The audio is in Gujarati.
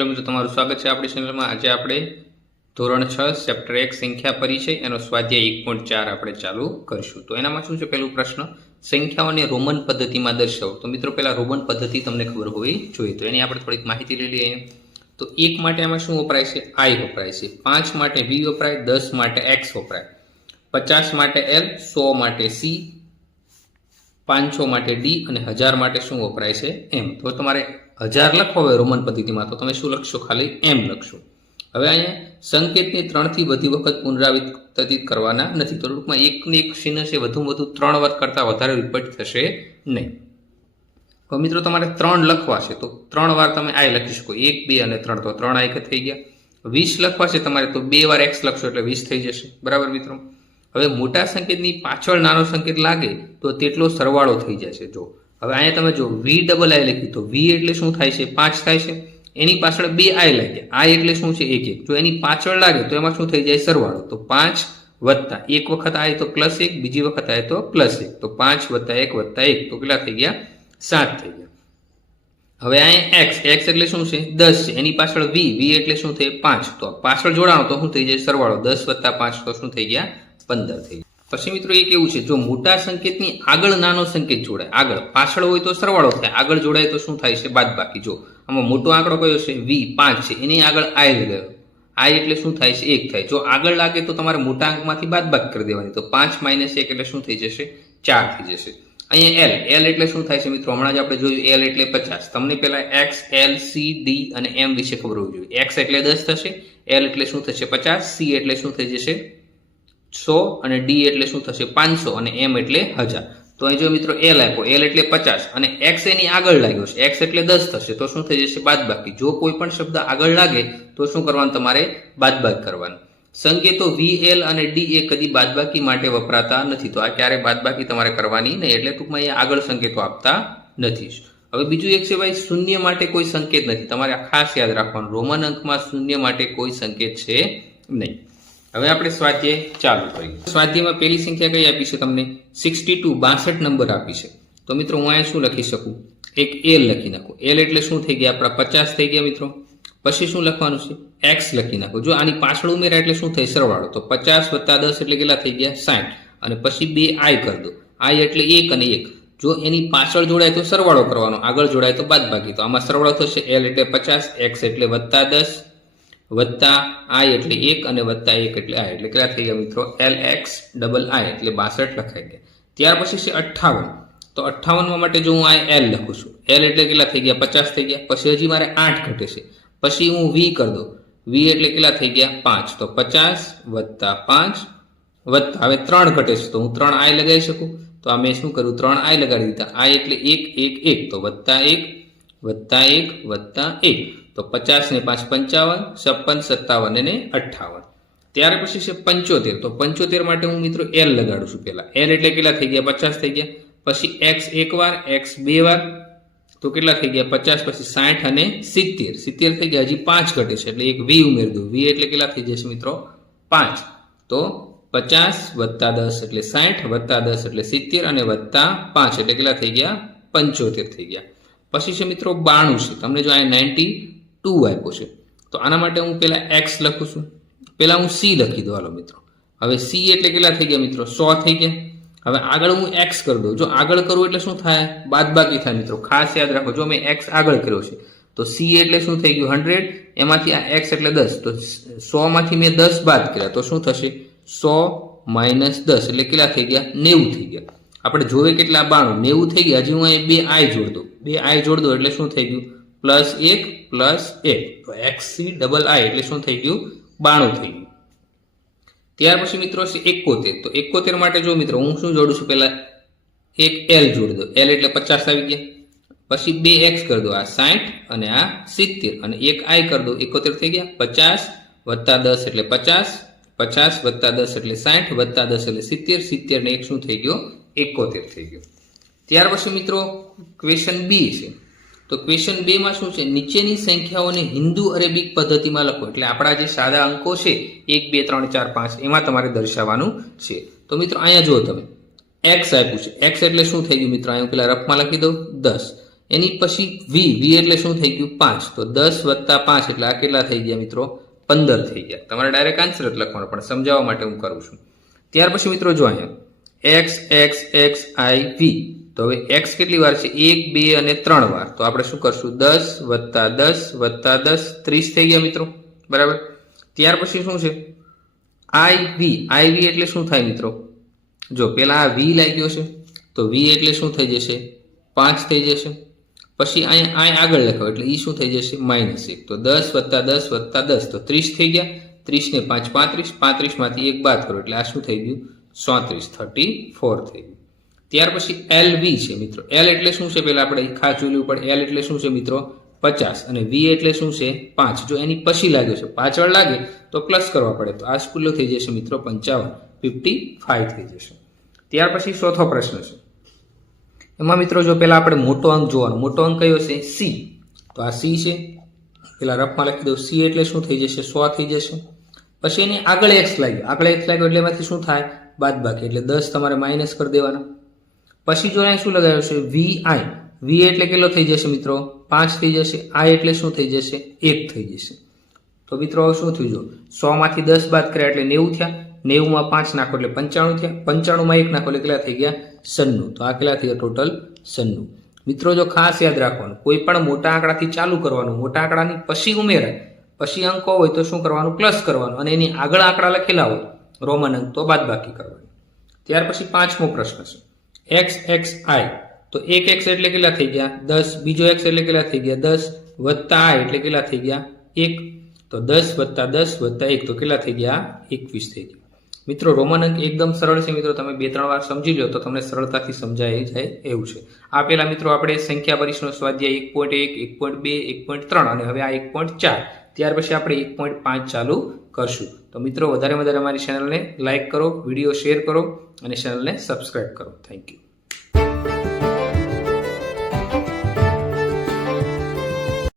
હેલો મિત્રો, તમારું સ્વાગત છે આપણી ચેનલમાં। આજે આપણે ધોરણ 6 ચેપ્ટર 1 સંખ્યા પરિચય એનો સ્વાધ્યાય 1.4 આપણે ચાલુ કરીશું। તો એનામાં શું છે, પહેલું પ્રશ્ન, સંખ્યાઓને રોમન પદ્ધતિમાં દર્શાવો। તો મિત્રો પહેલા રોમન પદ્ધતિ તમને ખબર હોવી જોઈએ, તો એની આપણે થોડીક માહિતી લઈ લઈએ। તો 1 માટે આમાં શું વપરાય છે? I વપરાય છે, 5 માટે V વપરાય, 10 માટે X વપરાય, 50 માટે L, 100 માટે C, 500 માટે D અને 1000 માટે શું વપરાય છે? M। તો તમારે 1000 લખવો હોય રોમન પદ્ધતિમાં તો તમે શું લખશો? ખાલી M લખશો। હવે અહીંયા સંકેતને 3 થી વધુ વખત પુનરાવર્તિત કરવાના નથી, તો ટૂંકમાં એકને એક ચિહ્ન છે વધુમાં વધુ 3 વાર કરતાં વધારે રિપીટ થશે નહીં। હવે મિત્રો તમારે 3 લખવા છે તો 3 વાર તમે I લખી શકો, 1, 2 અને 3, તો 3 I થઈ ગયા। 20 લખવા છે તમારે તો 2 વાર X લખશો એટલે 20 થઈ જશે, બરાબર મિત્રો। હવે મોટા સંકેતની પાછળ નાનો સંકેત લાગે તો તેટલો સરવાળો થઈ જાય છે। જો હવે અહીંયા તમે જો V ડબલ I લખ્યું તો V એટલે શું થાય છે? 5 થાય છે। એની પાછળ 2 I લાગ્યા, I એટલે શું છે? 1 1। જો એની પાછળ લાગે તો એમાં શું થઈ જાય? સરવાળો। તો 5 વત્તા 1 વખત I તો +1, બીજી વખત I તો +1, તો 5 વત્તા 1 વત્તા 1 તો કેટલા થઈ ગયા? 7 થઈ ગયા। હવે અહીંયા X એટલે શું છે? 10 છે, એની પાછળ V એટલે શું થાય? 5, તો પાછળ જોડાણો તો શું થઈ જાય? સરવાળો। 10 વત્તા 5 તો શું થઈ ગયા? 15 થઈ ગયા। પછી મિત્રો એ કેવું છે, જો મોટા સંકેતની આગળ નાનો સંકેત જોડાય, આગળ પાછળ હોય તો સરવાળો થાય, આગળ જોડાય તો શું થાય છે? બાદબાકી। જો આમાં મોટો આંકડો કયો છે? V 5 છે, એની આગળ I લગાવ્યો, I એટલે શું થાય છે? 1 થાય। જો આગળ લાગે તો તમારે મોટા અંકમાંથી બાદબાકી કરી દેવાની, તો 5 - 1 એટલે શું થઈ જશે? 4 થઈ જશે। અહીંયા L એટલે શું થાય છે મિત્રો? હમણાં જ આપણે જોયું, L એટલે 50। તમને પહેલા X, L, C, D અને M વિશે ખબર હોવી જોઈએ। X એટલે 10 થશે, L એટલે શું થશે? 50, C એટલે શું થઈ જશે? 100 અને D એટલે શું થશે? 500 અને M એટલે 1000। તો અહીં જો મિત્રો L આપ્યો, L એટલે 50 અને X એની આગળ લાગ્યો છે, X એટલે 10 થશે, તો શું થઈ જશે? બાદબાકી। જો કોઈ પણ શબ્દ આગળ લાગે તો શું કરવાનું? તમારે બાદબાકી કરવાનું। સંકેતો V, L અને D એ કદી બાદબાકી માટે વપરાતા નથી, તો આ ક્યારે બાદબાકી તમારે કરવાની નહીં, એટલે ટૂંકમાં અહીંયા આગળ સંકેતો આપતા નથી। હવે બીજું એક છે ભાઈ, શૂન્ય માટે કોઈ સંકેત નથી, તમારે ખાસ યાદ રાખવાનું, રોમન અંકમાં શૂન્ય માટે કોઈ સંકેત છે નહીં। હવે આપણે સ્વાધ્યાય ચાલુ કરીએ। સ્વાધ્યાયમાં પહેલી સંખ્યા કઈ આપી છે તમને? 62, 62 નંબર આપી છે। તો મિત્રો હું અહીંયા શું લખી શકું? એક L લખી નાખો। L એટલે શું થઈ ગયા? આપણા 50 થઈ ગયા મિત્રો। પછી શું લખવાનું છે? X લખી નાખો। જો આની પાછળ ઉમેરા એટલે શું થાય? સરવાળો। તો 50 વત્તા 10 એટલે કેટલા થઈ ગયા? 60 અને પછી 2 I કરી દો, I એટલે 1 અને 1। જો એની પાછળ જોડાય તો સરવાળો કરવાનો, આગળ જોડાય તો બાદબાકી, તો આમાં સરવાળો થશે। L એટલે 50, X એટલે વત્તા 10 વત્તા I એટલે 1 અને વત્તા 1 એટલે I, એટલે કેટલા થઈ ગયા મિત્રો? LX ડબલ I એટલે 62 લખાઈ ગયા। ત્યાર પછી છે 58, તો 58 માટે જો હું આ L લખું છું, L એટલે કેટલા થઈ ગયા? 50 થઈ ગયા। પછી હજી મારે 8 ઘટે છે, પછી હું V કરી દઉં, V એટલે કેટલા થઈ ગયા? 5, તો 50 વત્તા 5 વત્તા હવે 3 ઘટે છે, તો હું 3 I લગાવી શકું, તો આ મેં શું કર્યું? 3 I લગાડી દીધા। I એટલે 1 1 1, તો વત્તા 1 વત્તા 1 વત્તા 1, તો 50 ને 5 55, 56 57 અને 58। ત્યાર પછી છે 75, તો 75 માટે હું મિત્રો L લગાડું છું પહેલા। L એટલે કેટલા થઈ ગયા? 50 થઈ ગયા। પછી X 1 વાર, X 2 વાર, તો કેટલા થઈ ગયા? 50, પછી 60 અને 70, 70 થઈ ગયા। હજી 5 ઘટે છે એટલે એક V ઉમેરી દઉં, V એટલે કેટલા થઈ જશે મિત્રો? 5, તો 50 વત્તા 10 એટલે 60 વત્તા 10 એટલે 70 અને વત્તા 5 એટલે કેટલા થઈ ગયા? 75 થઈ ગયા। પછી છે મિત્રો 92 છે, તમને જો અહીંયા 92 આપ્યો છે, તો આના માટે હું પહેલા X લખું છું, પહેલા હું C લખી દઉં, હાલો મિત્રો। હવે C એટલે કેટલા થઈ ગયા મિત્રો? 100 થઈ ગયા। હવે આગળ હું X કરી દઉં, જો આગળ કરું એટલે શું થાય? બાદબાકી થાય મિત્રો, ખાસ યાદ રાખો। જો મેં X આગળ કર્યો છે તો C એટલે શું થઈ ગયું? 100, એમાંથી આ X એટલે 10, તો 100 માંથી મેં 10 બાદ કર્યા તો શું થશે? 100 - 10 એટલે કેટલા થઈ ગયા? 90 થઈ ગયા। આપણે જોવે કેટલા? 92, 90 થઈ ગયા। હજી હું અહીં 2 I જોડ દઉં, 2 I જોડ દઉં એટલે શું થઈ ગયું? +1 +1, તો XC ડબલ I એટલે શું થઈ ગયું? 92 થઈ ગયું। ત્યાર પછી મિત્રો છે 71, તો 71 માટે જો મિત્રો હું શું જોડું છું? પહેલા એક L જોડી દો, L એટલે 50 આવી ગયા। પછી 2 X કરી દો, આ 60 અને આ 70 અને એક I કરી દો, 71 થઈ ગયા। 50 વત્તા 10 એટલે 50, 50 વત્તા 10 એટલે 60 વત્તા 10 એટલે 70, 70 ને 1 શું થઈ ગયો? 71 થઈ ગયો। ત્યાર પછી મિત્રો ક્વેશ્ચન B છે, તો ક્વેશ્ચન 2 માં શું છે? નીચેની સંખ્યાઓને હિન્દુ અરેબિક પદ્ધતિમાં લખો, એટલે આપણા જે સાદા અંકો છે 1 2 3 4 5 એમાં તમારે દર્શાવવાનું છે। તો મિત્રો અહીંયા જુઓ તમે X આપ્યું છે, X એટલે શું થઈ ગયું મિત્રો? અહીંયા પેલા રફમાં લખી દઉં 10, એની પછી વી એટલે શું થઈ ગયું 5, તો 10 વત્તા 5 એટલે આ કેટલા થઈ ગયા મિત્રો 15 થઈ ગયા. તમારે ડાયરેક્ટ આન્સર જ લખવાનો, પણ સમજાવવા માટે હું કરું છું. ત્યાર પછી મિત્રો જો અહીંયા એક્સ એક્સ એક્સ આઈ વી, તો હવે એક્સ કેટલી વાર છે 1 2 અને 3 વાર, તો આપણે શું કરશું 10 વત્તા 10 વત્તા 10 30 થઈ ગયા મિત્રો, બરાબર. ત્યાર પછી શું છે આઈ વી એટલે શું થાય મિત્રો, જો પેલા આ વી લાગ્યો છે તો વી એટલે શું થઈ જશે 5 થઈ જશે. પછી અહીંયા આગળ લખાવ એટલે એ શું થઈ જશે -1, તો 10 વત્તા 10 વત્તા 10 તો 30 થઈ ગયા. 30 ને 5 35, 35 માંથી 1 બાદ કરો એટલે આ શું થઈ ગયું 34 34 થઈ ગયું. ત્યાર પછી એલ વી છે મિત્રો. એલ એટલે શું છે પેલા આપણે ખાસ જોઈ લેવું પડે. એલ એટલે શું છે મિત્રો 50 અને વી એટલે શું છે 5. જો એની પછી લાગ્યો છે પાછળ લાગે તો પ્લસ કરવા પડે, તો આ સ્કૂલો થઈ જશે મિત્રો 55 55 થઈ જશે. ત્યાર પછી ચોથો પ્રશ્ન છે. એમાં મિત્રો જો પેલા આપણે મોટો અંક જોવાનો. મોટો અંક કયો છે સી, તો આ સી છે. પેલા રફમાં લખી દઉં સી એટલે શું થઈ જશે 100 થઈ જશે. પછી એની આગળ એક્સ લાગ્યો એટલે એમાંથી શું થાય બાદબાકી, એટલે 10 તમારે માઇનસ કરી દેવાના. પછી જો અહીં શું લગાવ્યું છે વી એટલે કેટલો થઈ જશે મિત્રો 5 થઈ જશે. આઈ એટલે શું થઈ જશે 1 થઈ જશે. તો મિત્રો હવે શું થયું, જો 100 માંથી 10 બાદ કર્યા એટલે 90 થયા. 90 માં 5 નાખો એટલે 95 થયા. 95 માં 1 નાખો એટલે કેટલા થઈ ગયા 96. તો આ કેટલા થઈ ગયા ટોટલ 96. મિત્રો જો ખાસ યાદ રાખવાનું, કોઈ પણ મોટા આંકડાથી ચાલુ કરવાનું, મોટા આંકડાની પછી ઉમેરાય, પછી અંકો હોય તો શું કરવાનું પ્લસ કરવાનું, અને એની આગળ આંકડા લખેલા હોય રોમન અંક તો બાદબાકી કરવાની. ત્યાર પછી પાંચમો પ્રશ્ન છે એક્સ એક્સ આઈ, તો એક એક્સ એટલે કેટલા થઈ ગયા 10, બીજો એક્સ એટલે કેટલા થઈ ગયા 10 વત્તા આઈ એટલે કેટલા થઈ ગયા 1, તો 10 વત્તા 10 વત્તા 1 તો કેટલા થઈ ગયા 21 થઈ ગયા. મિત્રો રોમન અંક એકદમ સરળ છે મિત્રો, તમે 2-3 વાર સમજી લો તો તમને સરળતાથી સમજાઈ જાય એવું છે. આ પહેલા મિત્રો આપણે સંખ્યા પરીક્ષનો સ્વાધ્યાય 1.1 1.2 1.3 અને હવે આ 1.4, ત્યાર પછી આપણે 1.5 ચાલુ કરશું. તો મિત્રો વધારે અમારી ચેનલને લાઇક કરો, વિડીયો શેર કરો અને ચેનલને સબસ્ક્રાઇબ કરો. Thank you.